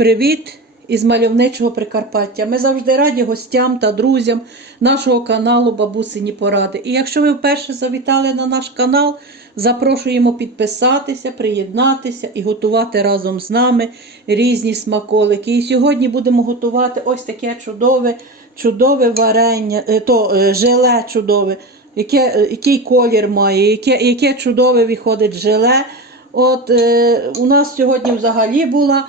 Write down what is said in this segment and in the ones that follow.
Привіт із мальовничого Прикарпаття. Ми завжди раді гостям та друзям нашого каналу Бабусині Поради. І якщо ви вперше завітали на наш канал, запрошуємо підписатися, приєднатися і готувати разом з нами різні смаколики. І сьогодні будемо готувати ось таке чудове, чудове варення, е, то е, желе чудове. Яке, е, який колір має, яке, яке чудове виходить желе. От е, у нас сьогодні взагалі була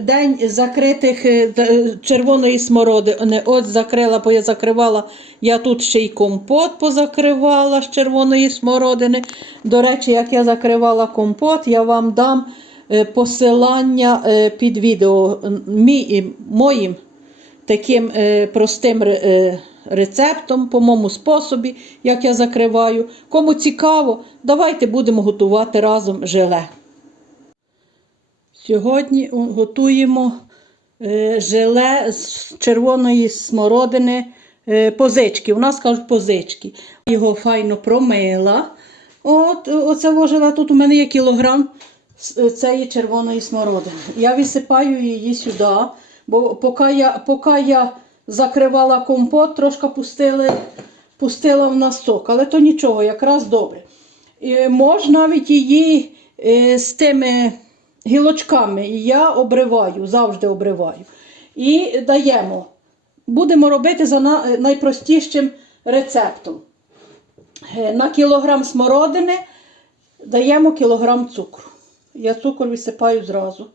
день закритих е, е, червоної смородини. От закрила, бо я закривала, я тут ще й компот позакривала з червоної смородини. До речі, як я закривала компот, я вам дам е, посилання е, під відео мій, моїм таким е, простим е, рецептом, по моєму способі, як я закриваю. Кому цікаво, давайте будемо готувати разом желе. Сьогодні готуємо е, желе з червоної смородини е, позички. У нас кажуть позички. Його файно промила. От, оце желе. Тут у мене є кілограм с- цієї червоної смородини. Я висипаю її сюди, бо поки я, поки я закривала компот, трошки пустили, пустила в нас сок. Але то нічого, якраз добре. І можна навіть її е, з тими гілочками. І я обриваю, завжди обриваю. І даємо. Будемо робити за найпростішим рецептом. Е, На кілограм смородини даємо кілограм цукру. Я цукор висипаю зразу.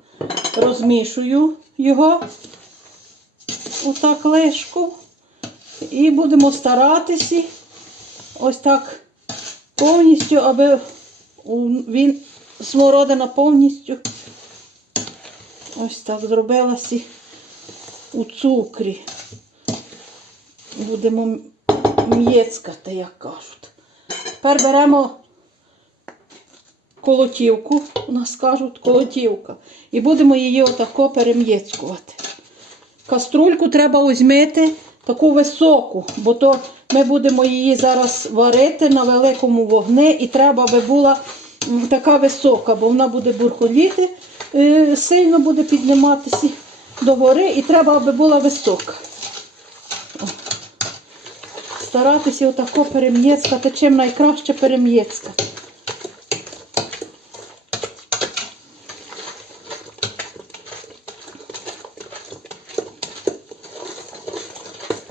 Розмішую його отак лишку. І будемо старатися ось так повністю, аби він смородина повністю ось так зробилася у цукрі. Будемо м'єцкати, як кажуть. Тепер беремо колотівку, у нас кажуть колотівка, і будемо її отако перем'єцькувати. Каструльку треба узьмити таку високу, бо то ми будемо її зараз варити на великому вогні, і треба, аби була така висока, бо вона буде бурхоліти, сильно буде підніматися догори, і треба, аби була висока. Старатися отако перем'єцкати, чим найкраще перем'єцкати.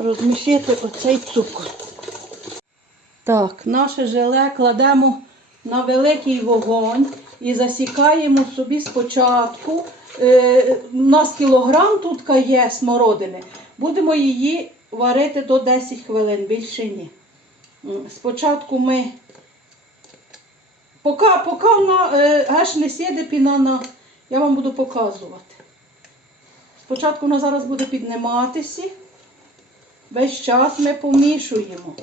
розмішити оцей цукор. Так, наше желе кладемо на великий вогонь і засікаємо собі спочатку. Е, у нас кілограм тут є смородини. Будемо її варити до 10 хвилин, більше ні. Спочатку ми, поки, поки вона е, аж не сіде піна на, я вам буду показувати. Спочатку вона зараз буде підніматися. Весь час ми помішуємо.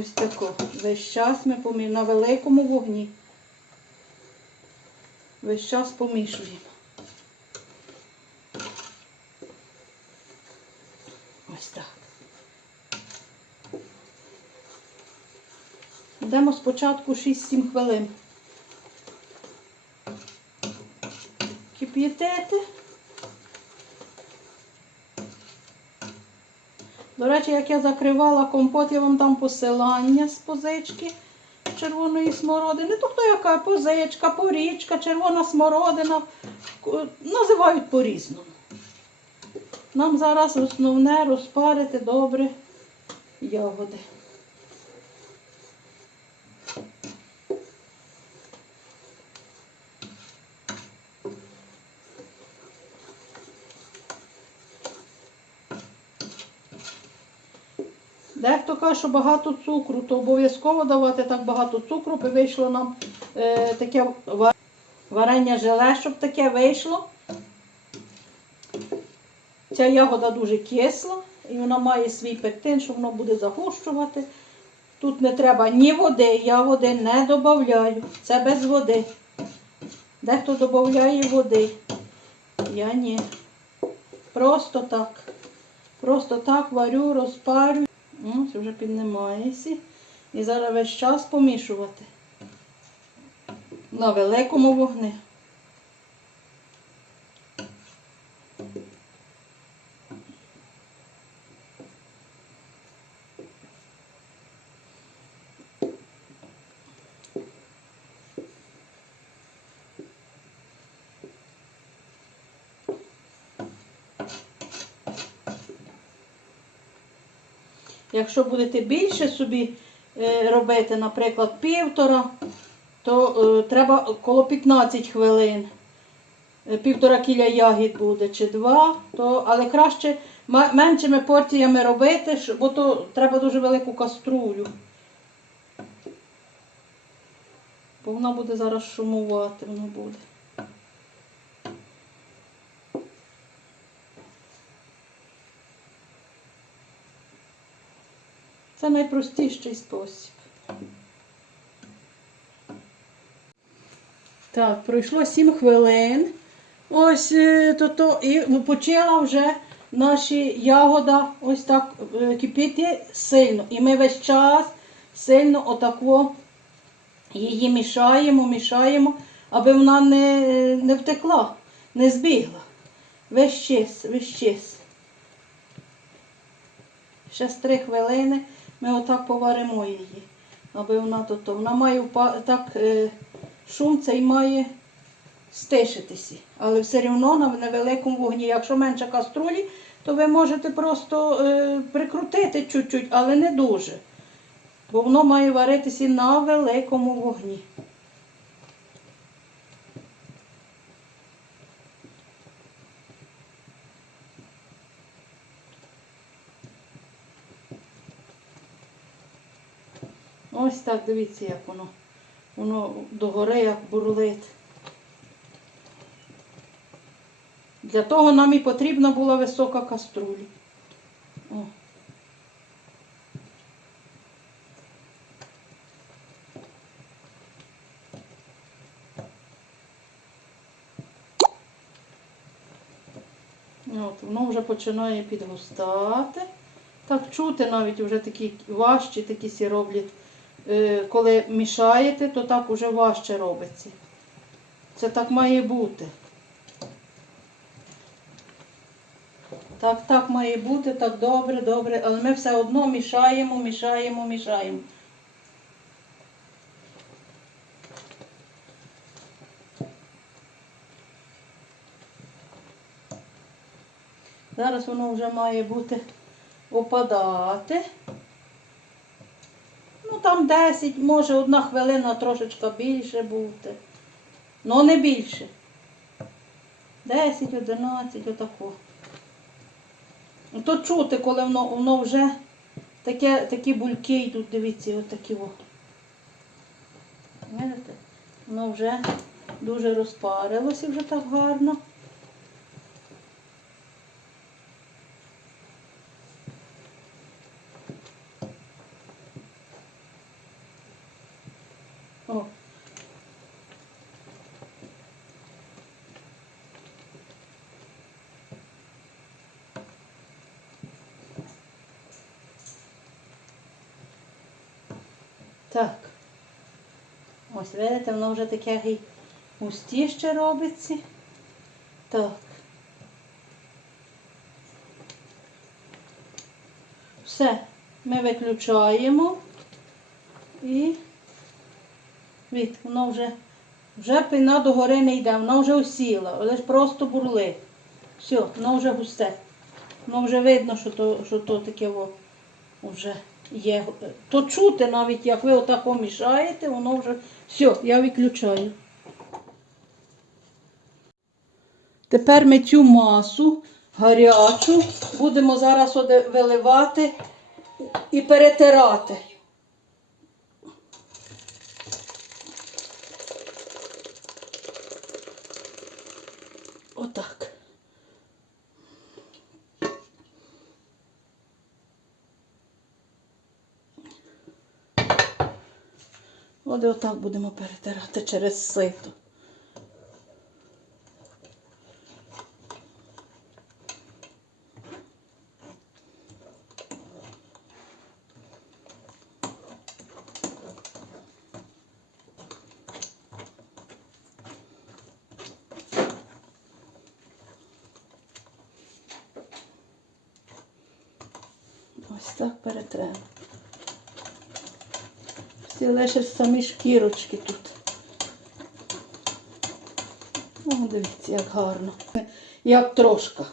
Ось тако. Весь час ми помішуємо на великому вогні. Весь час помішуємо. Ось так. Йдемо спочатку 6-7 хвилин. Кип'ятити. До речі, як я закривала компот, я вам дам посилання з позички червоної смородини. То хто яка позичка, порічка, червона смородина. Називають по-різному. Нам зараз основне розпарити добре ягоди. Каже, що багато цукру, то обов'язково давати так багато цукру, би вийшло нам е, таке варення желе, щоб таке вийшло. Ця ягода дуже кисла і вона має свій пектин, що воно буде загущувати. Тут не треба ні води, я води не додаю. Це без води. Дехто додає води. Я ні. Просто так. Просто так варю, розпарю. Ось вже піднімається. І зараз весь час помішувати. На великому вогні. Якщо будете більше собі е, робити, наприклад, півтора, то е, треба коло 15 хвилин. Е, Півтора кіля ягід буде чи два, то, але краще меншими порціями робити, бо то треба дуже велику каструлю. Бо вона буде зараз шумувати, воно буде. Це найпростіший спосіб. Так, пройшло 7 хвилин. Ось е, то, то і почала вже наші ягода ось так е, кипіти сильно. І ми весь час сильно отако її мішаємо, мішаємо, аби вона не, не втекла, не збігла. Весь час, весь час. Ще з три хвилини ми отак поваримо її, аби вона то. Вона має так, е, шум цей має стишитися. Але все рівно на невеликому вогні. Якщо менше каструлі, то ви можете просто е, прикрутити чуть-чуть, але не дуже. Бо воно має варитися на великому вогні. Ось так, дивіться, як воно. Воно догори як бурлить. Для того нам і потрібна була висока каструля. О. От, воно вже починає підгустати. Так чути навіть вже такі важчі такі сі роблять. Е, Коли мішаєте, то так уже важче робиться. Це так має бути. Так, так має бути, так добре, добре, але ми все одно мішаємо, мішаємо, мішаємо. Зараз воно вже має бути опадати. Там 10, може одна хвилина трошечка більше бути. Ну не більше. 10, 11, отако. Ну, То чути, коли воно, воно вже таке, такі бульки йдуть, дивіться, отакі о. Видите? Воно вже дуже розпарилося вже так гарно. О. Так. Ось, видите, воно вже таке гей густіше робиться. Так. Все, ми виключаємо і від, воно вже, вже піна догори не йде, воно вже осіла, але ж просто бурли. Все, воно вже густе. Воно вже видно, що то, що то таке во, вже є. То чути навіть, як ви отако мішаєте, воно вже. Все, я виключаю. Тепер ми цю масу гарячу будемо зараз виливати і перетирати. Отак. От отак будемо перетирати через сито. Ось так перетремо. Всі лише самі шкірочки тут. О, дивіться, як гарно. Як трошка.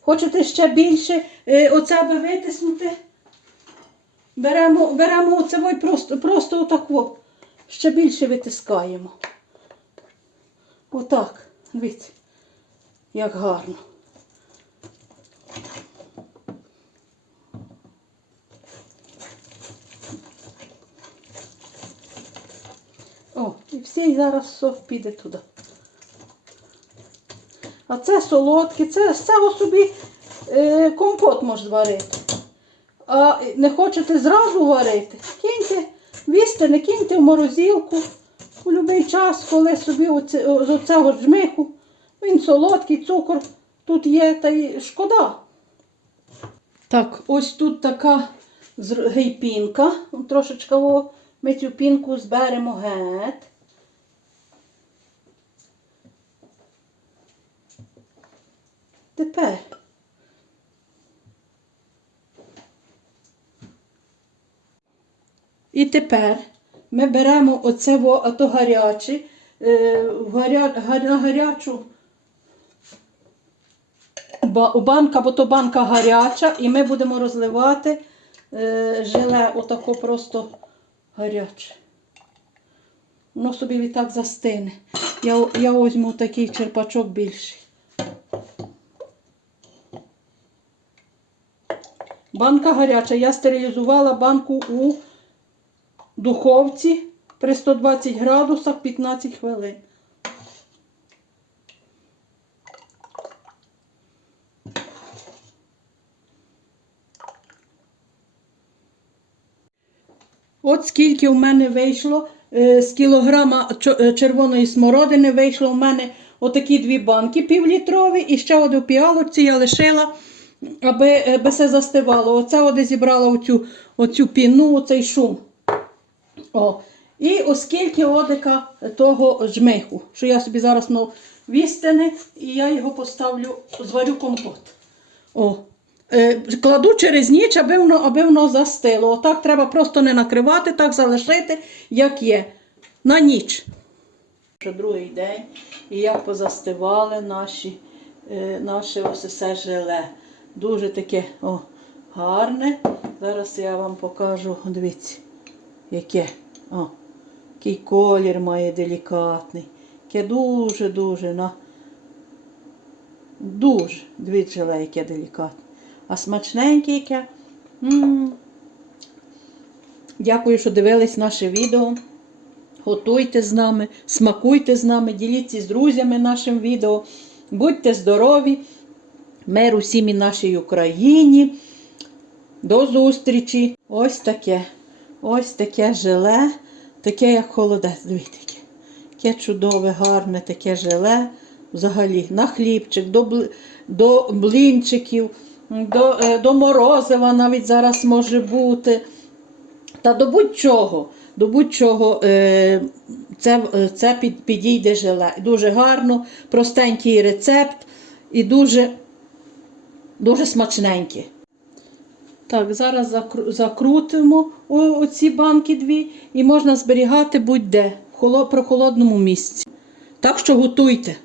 Хочете ще більше е, оце би витиснути? Беремо, беремо оце ой, просто, просто отако. Ще більше витискаємо. Отак. Дивіться, як гарно. О, і зараз сок піде туди. А це солодке, це з цього собі е, компот можна зварити. А не хочете зразу варити, киньте, вісте, не киньте в морозилку у будь-який час, коли собі оце, з оцього жмиху. Він солодкий, цукор тут є, та й шкода. Так, ось тут така гейпінка. Трошечка о, ми цю пінку зберемо геть. Тепер. І тепер ми беремо оце а гаряче, е, гаря, гаря, на гарячу банка, бо то банка гаряча, і ми будемо розливати е, желе отако просто гаряче. Воно собі відтак застине. Я, я візьму такий черпачок більший. Банка гаряча. Я стерилізувала банку у духовці при 120 градусах 15 хвилин. От скільки в мене вийшло е, з кілограма е, червоної смородини вийшло в мене отакі дві банки півлітрові і ще одну піалочці я лишила, аби, е, все застивало. Оце от зібрала оцю, оцю піну, оцей шум. О. І оскільки одика того жмиху, що я собі зараз ну, вістини, і я його поставлю, зварю компот. О. Е, кладу через ніч, аби воно, аби воно застило. Отак треба просто не накривати, так залишити, як є. На ніч. Вже другий день, і як позастивали наші, е, наше ось желе. Дуже таке о, гарне. Зараз я вам покажу, дивіться, яке. О, який колір має делікатний. Яке дуже-дуже на. Дуже, дивіться, желе, яке делікатне. А смачненьке яке. М. Дякую, що дивились наше відео. Готуйте з нами, смакуйте з нами, діліться з друзями нашим відео. Будьте здорові, мир усім і нашій Україні. До зустрічі! Ось таке. Ось таке желе, таке, як холодець. Дивіться, яке. Яке чудове, гарне таке желе. Взагалі, на хлібчик, до, до блінчиків, до, е, до морозива навіть зараз може бути. Та до будь-чого. До будь-чого е, це, е, це підійде желе. Дуже гарно, простенький рецепт і дуже, дуже смачненькі. Так, зараз закру- закрутимо оці банки дві і можна зберігати будь-де в прохолодному місці. Так що готуйте.